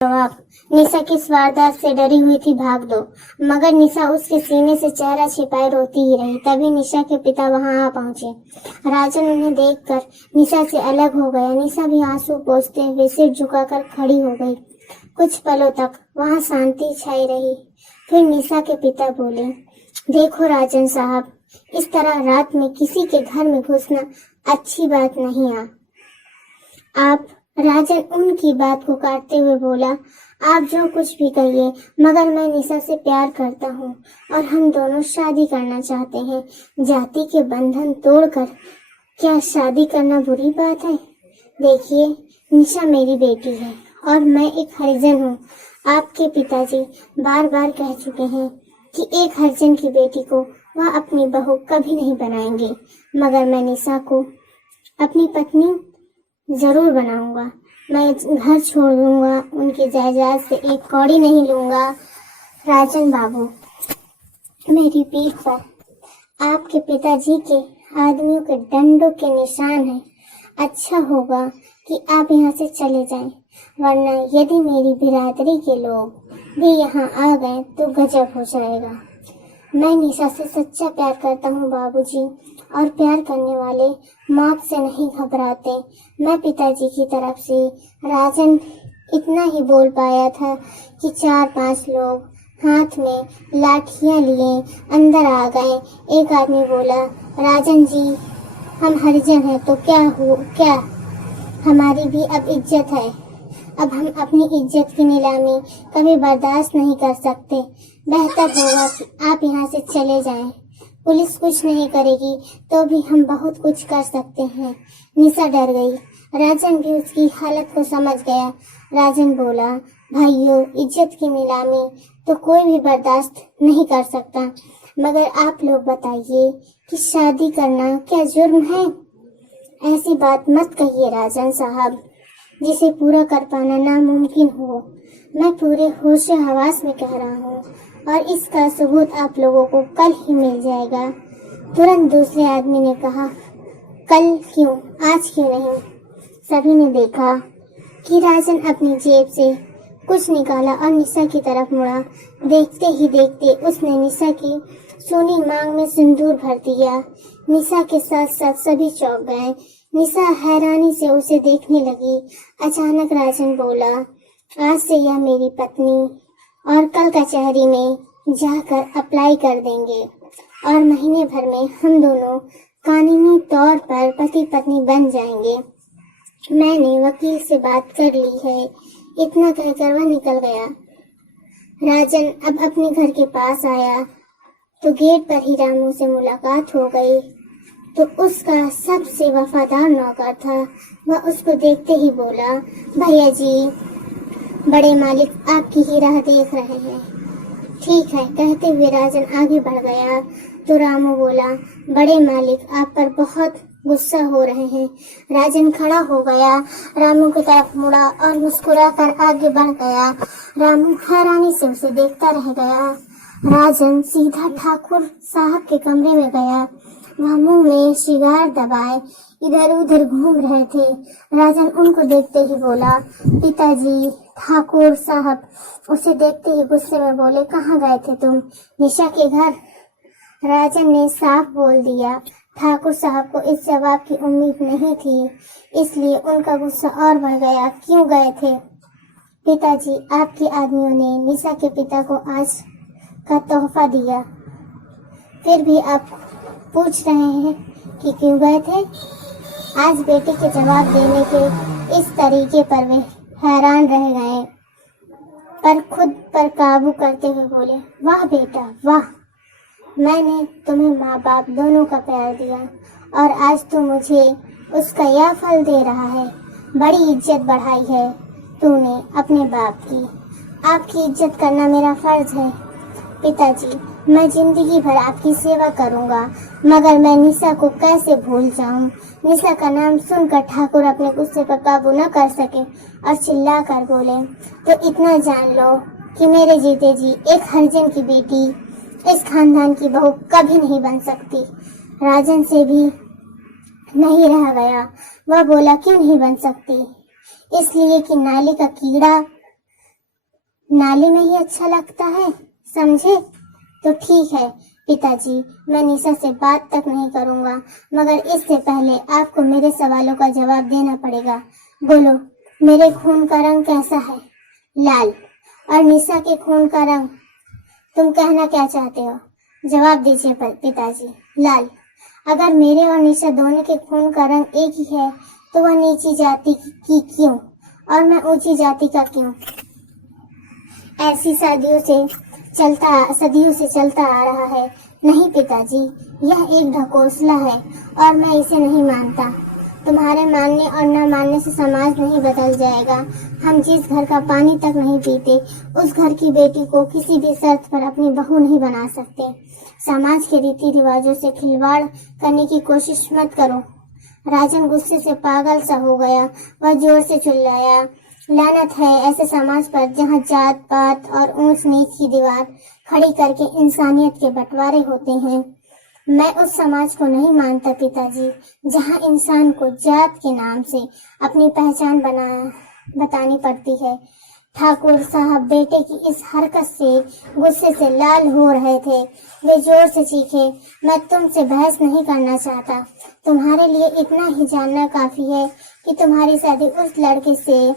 जवाब। निशा किस वारदात से डरी हुई थी, भाग दो। मगर निशा उसके सीने से चेहरा छिपाए रोती ही रही। तभी निशा के पिता वहां आ पहुंचे। राजन उन्हें देखकर निशा से अलग हो गया। निशा भी आंसू पोंछते हुए सिर झुकाकर खड़ी हो गई। कुछ पलों तक वहां शांति छाई रही। फिर निशा के पिता बोले, देखो राजन साहब, इस तरह रात में किसी के घर में घुसना अच्छी बात नहीं। आप राजन उनकी बात को काटते हुए बोला, आप जो कुछ भी कहिए, मगर मैं निशा से प्यार करता हूँ और हम दोनों शादी करना चाहते हैं। जाति के बंधन तोड़कर क्या शादी करना बुरी बात है? देखिए, निशा मेरी बेटी है और मैं एक हरिजन हूँ। आपके पिताजी बार बार कह चुके हैं कि एक हरिजन की बेटी को वह अपनी बहू कभी नहीं बनाएंगे, मगर मैं निशा को अपनी पत्नी जरूर बनाऊंगा। मैं घर छोड़ दूंगा, उनकी जायदाद से एक कौड़ी नहीं लूंगा। राजन बाबू, मेरी पीठ पर आपके पिताजी के आदमियों के डंडों के निशान हैं। अच्छा होगा कि आप यहाँ से चले जाएं, वरना यदि मेरी बिरादरी के लोग भी यहाँ आ गए तो गजब हो जाएगा। मैं निशा से सच्चा प्यार करता हूँ बाबूजी, और प्यार करने वाले मौत से नहीं घबराते। मैं पिताजी की तरफ से राजन इतना ही बोल पाया था कि 4-5 लोग हाथ में लाठियां लिए अंदर आ गए। एक आदमी बोला, राजन जी, हम हरिजन हैं तो क्या हमारी भी अब इज्जत है। अब हम अपनी इज्जत की नीलामी कभी बर्दाश्त नहीं कर सकते। बेहतर होगा कि आप यहाँ से चले जाएं। पुलिस कुछ नहीं करेगी तो भी हम बहुत कुछ कर सकते हैं। निशा डर गई। राजन भी उसकी हालत को समझ गया। राजन बोला, भाइयों, इज्जत की नीलामी तो कोई भी बर्दाश्त नहीं कर सकता, मगर आप लोग बताइए कि शादी करना क्या जुर्म है? ऐसी बात मत कहिए राजन साहब, जिसे पूरा कर पाना नामुमकिन हो। मैं पूरे होश हवास में कह रहा हूँ और इसका सबूत आप लोगों को कल ही मिल जाएगा। तुरंत दूसरे आदमी ने कहा, कल क्यों, आज क्यों नहीं? सभी ने देखा कि राजन अपनी जेब से कुछ निकाला और निशा की तरफ मुड़ा। देखते ही देखते उसने निशा की सोनी मांग में सिंदूर भर दिया। निशा के साथ साथ सभी चौंक गए। निशा हैरानी से उसे देखने लगी। अचानक राजन बोला, आज से यह मेरी पत्नी और कल कचहरी में जाकर अप्लाई कर देंगे और महीने भर में हम दोनों कानूनी तौर पर पति पत्नी बन जाएंगे। मैंने वकील से बात कर ली है। इतना कहकर वह निकल गया। राजन अब अपने घर के पास आया तो गेट पर ही रामू से मुलाकात हो गई। तो उसका सबसे वफादार नौकर था। वह उसको देखते ही बोला, भैया जी, बड़े मालिक आपकी ही राह देख रहे हैं। ठीक है, कहते हुए राजन आगे बढ़ गया तो रामू बोला, बड़े मालिक आप पर बहुत गुस्सा हो रहे हैं। राजन खड़ा हो गया, रामू की तरफ मुड़ा और मुस्कुराकर आगे बढ़ गया। रामू हैरानी से उसे देखता रह गया। राजन सीधा ठाकुर साहब के कमरे में गया। वह मुंह में सिगार दबाए इधर उधर घूम रहे थे। राजन उनको देखते ही बोला, पिताजी, ठाकुर साहब उसे देखते ही गुस्से में बोले, कहाँ गए थे तुम? निशा के घर। राजन ने साफ बोल दिया। ठाकुर साहब को इस जवाब की उम्मीद नहीं थी, इसलिए उनका गुस्सा और बढ़ गया। क्यों गए थे? पिताजी, आपके आदमियों ने निशा के पिता को आज का तोहफा दिया, फिर भी आप पूछ रहे हैं कि क्यों गए थे? आज बेटे के जवाब देने के इस तरीके पर वे हैरान रह गए, पर खुद पर काबू करते हुए बोले, वाह बेटा वाह, मैंने तुम्हें माँ बाप दोनों का प्यार दिया और आज तो मुझे उसका यह फल दे रहा है। बड़ी इज्जत बढ़ाई है तूने अपने बाप की। आपकी इज्जत करना मेरा फर्ज है। पिताजी, मैं जिंदगी भर आपकी सेवा करूंगा, मगर मैं निशा को कैसे भूल जाऊं? निशा का नाम सुनकर ठाकुर अपने गुस्से पर काबू न कर सके और चिल्ला कर बोले, तो इतना जान लो कि मेरे जीते जी एक हरिजन की बेटी इस खानदान की बहू कभी नहीं बन सकती। राजन से भी नहीं रह गया। वह बोला, क्यों नहीं बन सकती? इसलिए कि नाली का कीड़ा नाली में ही अच्छा लगता है, समझे? तो ठीक है पिताजी, मैं निशा से बात तक नहीं करूंगा, मगर इससे पहले आपको मेरे सवालों का जवाब देना पड़ेगा। बोलो, मेरे खून का रंग कैसा है? लाल। और निशा के खून का रंग? तुम कहना क्या चाहते हो? जवाब दीजिए पिताजी। लाल। अगर मेरे और निशा दोनों के खून का रंग एक ही है तो वह नीची जाति की क्यों और मैं ऊंची जाति का क्यों? ऐसी सदियों से चलता आ रहा है। नहीं पिताजी, यह एक ढकोसला है और मैं इसे नहीं मानता। तुम्हारे मानने और न मानने से समाज नहीं बदल जाएगा। हम जिस घर का पानी तक नहीं पीते, उस घर की बेटी को किसी भी शर्त पर अपनी बहू नहीं बना सकते। समाज के रीति रिवाजों से खिलवाड़ करने की कोशिश मत करो। राजन गुस्से से पागल सा हो गया। वह जोर से चिल्लाया, लानत है ऐसे समाज पर जहाँ जात पात और ऊंच नीच की दीवार खड़ी करके इंसानियत के बंटवारे होते हैं। मैं उस समाज को नहीं मानता पिताजी, जहाँ इंसान को जात के नाम से अपनी पहचान बतानी पड़ती है। ठाकुर साहब बेटे की इस हरकत से गुस्से से लाल हो रहे थे। वे जोर से चीखे, मैं तुमसे बहस नहीं करना चाहता। तुम्हारे लिए इतना ही जानना काफी है कि तुम्हारी शादी उस लड़के से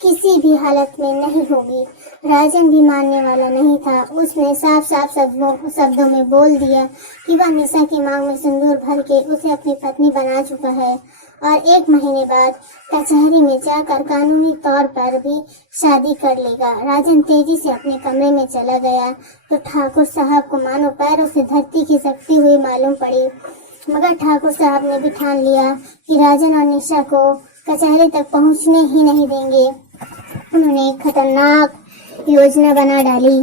किसी भी हालत में नहीं होगी। राजन भी मानने वाला नहीं था। उसने साफ साफ शब्दों में बोल दिया कि वह निशा की मांग में सिंदूर भर के उसे अपनी पत्नी बना चुका है और 1 महीने बाद कचहरी में जाकर कानूनी तौर पर भी शादी कर लेगा। राजन तेजी से अपने कमरे में चला गया तो ठाकुर साहब को मानो पैरों से धरती खिसकती हुई मालूम पड़ी। मगर ठाकुर साहब ने भी ठान लिया कि राजन और निशा को कचहरी तक पहुंचने ही नहीं देंगे। उन्होंने एक खतरनाक योजना बना डाली।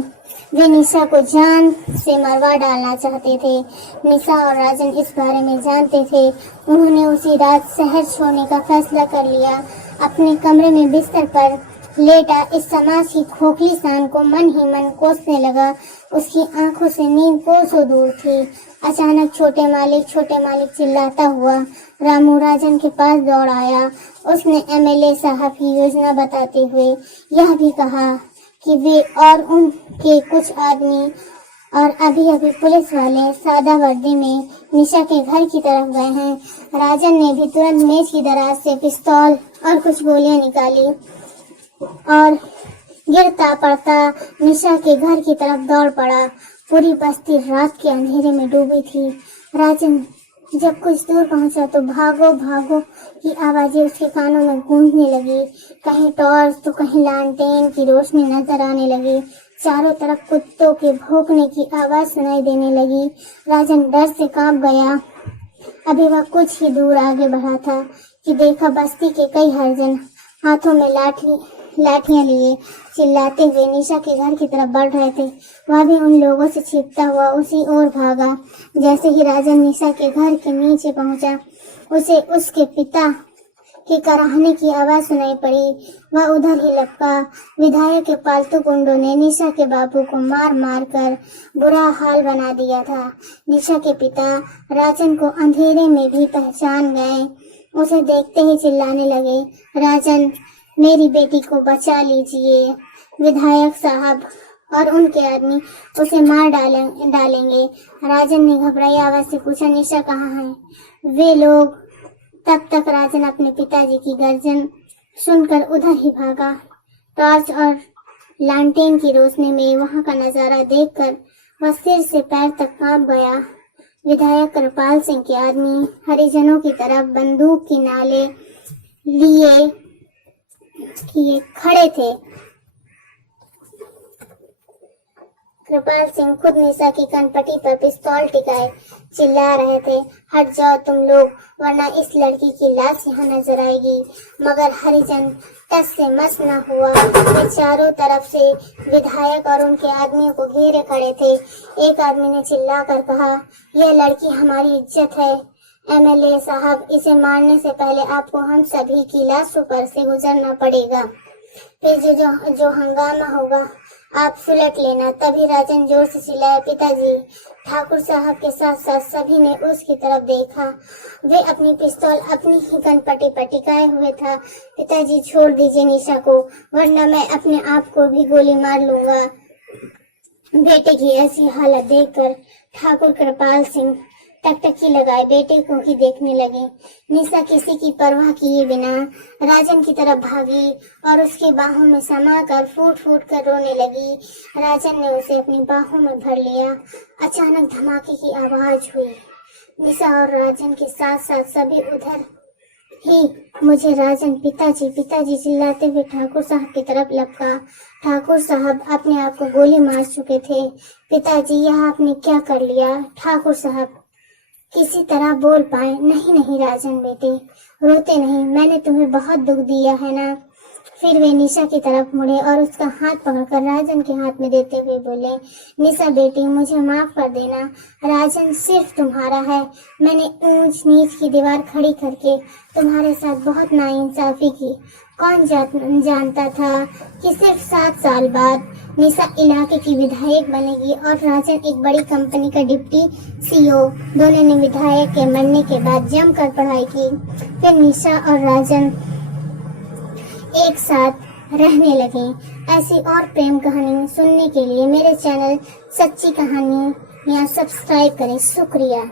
वे निशा को जान से मरवा डालना चाहते थे। निशा और राजन इस बारे में जानते थे। उन्होंने उसी रात शहर छोड़ने का फैसला कर लिया। अपने कमरे में बिस्तर पर लेटा इस समाज की खोखली शान को मन ही मन कोसने लगा। उसकी आंखों से नींद कोसों दूर थी। अचानक छोटे मालिक चिल्लाता हुआ रामू राजन के पास दौड़ आया। उसने एमएलए साहब की योजना बताते हुए यह भी कहा कि वे और उनके कुछ आदमी और अभी पुलिस वाले सादा वर्दी में निशा के घर की तरफ गए हैं। राजन ने भी तुरंत मेज की दराज से पिस्तौल और कुछ गोलियां निकाली और गिरता पड़ता निशा के घर की तरफ दौड़ पड़ा। पूरी बस्ती रात के अंधेरे में डूबी थी। राजन जब कुछ दूर पहुंचा तो भागो भागो की आवाजें उसके कानों में गूंजने लगी। कहीं टॉर्च तो कहीं लालटेन की रोशनी नजर आने लगी। चारों तरफ कुत्तों के भौंकने की आवाज सुनाई देने लगी। राजन डर से कांप गया। अभी वह कुछ ही दूर आगे बढ़ा था कि देखा बस्ती के कई हरिजन हाथों में लाठियां लिए चिल्लाते हुए निशा के घर की तरफ बढ़ रहे थे। वह भी उन लोगों से छिपता हुआ उसी ओर भागा। जैसे ही राजन निशा के घर के नीचे पहुंचा, उसे उसके पिता के कराहने की आवाज सुनाई पड़ी। वह उधर ही लपका। विधायक के पालतू गुंडों ने निशा के बाबू को मार मार कर बुरा हाल बना दिया था। निशा के पिता राजन को अंधेरे में भी पहचान गए। उसे देखते ही चिल्लाने लगे, राजन, मेरी बेटी को बचा लीजिए। विधायक साहब और उनके आदमी उसे मार डालेंगे। राजन ने घबराई आवाज से पूछा, निशा कहाँ है? वे लोग। तब तक राजन अपने पिताजी की गर्जन सुनकर उधर ही भागा। टॉर्च और लालटेन की रोशनी में वहां का नजारा देखकर वह सिर से पैर तक कांप गया। विधायक कृपाल सिंह के आदमी हरिजनों की तरफ बंदूक की नाले लिए खड़े थे। कृपाल सिंह खुद निशा की कनपटी पर पिस्तौल टिकाए चिल्ला रहे थे, हट जाओ तुम लोग, वरना इस लड़की की लाश यहाँ नजर आएगी। मगर हरिजन टस से मस न हुआ। वे चारों तरफ से विधायक और उनके आदमियों को घेरे खड़े थे। एक आदमी ने चिल्लाकर कहा, यह लड़की हमारी इज्जत है। एमएलए साहब, इसे मारने से पहले आपको हम सभी की लाशों पर से गुजरना पड़ेगा। फिर जो हंगामा होगा आप सुलट लेना। तभी राजन जोर से चिल्लाया, पिताजी। ठाकुर साहब के साथ साथ सभी ने उसकी तरफ देखा। वे अपनी पिस्तौल अपनी ही कनपटी पर टिकाए हुए था। पिताजी, छोड़ दीजिए निशा को, वरना मैं अपने आप को भी गोली मार लूंगा। बेटे की ऐसी हालत देखकर ठाकुर कृपाल सिंह टकटकी लगाए बेटे को ही देखने लगे। निशा किसी की परवाह किए बिना राजन की तरफ भागी और उसकी बाहों में समाकर फूट फूट कर रोने लगी। राजन ने उसे अपनी बाहों में भर लिया। अचानक धमाके की आवाज हुई। निशा और राजन के साथ साथ सभी उधर ही मुझे राजन पिताजी पिताजी चिल्लाते हुए ठाकुर साहब की तरफ लपका। ठाकुर साहब अपने आप को गोली मार चुके थे। पिताजी, यह आपने क्या कर लिया? ठाकुर साहब किसी तरह बोल पाए। नहीं नहीं राजन बेटे, रोते नहीं, मैंने तुम्हें बहुत दुख दिया है ना। फिर वे निशा की तरफ मुड़े और उसका हाथ पकड़कर राजन के हाथ में देते हुए बोले, निशा बेटी, मुझे माफ कर देना। राजन सिर्फ तुम्हारा है। मैंने ऊंच नीच की दीवार खड़ी करके तुम्हारे साथ बहुत नाइंसाफी की। कौन जानता था कि सिर्फ 7 साल बाद निशा इलाके की विधायक बनेगी और राजन एक बड़ी कंपनी का डिप्टी CEO। दोनों ने विधायक के मरने के बाद जमकर पढ़ाई की। फिर निशा और राजन एक साथ रहने लगे। ऐसी और प्रेम कहानी सुनने के लिए मेरे चैनल सच्ची कहानी यहाँ सब्सक्राइब करें। शुक्रिया।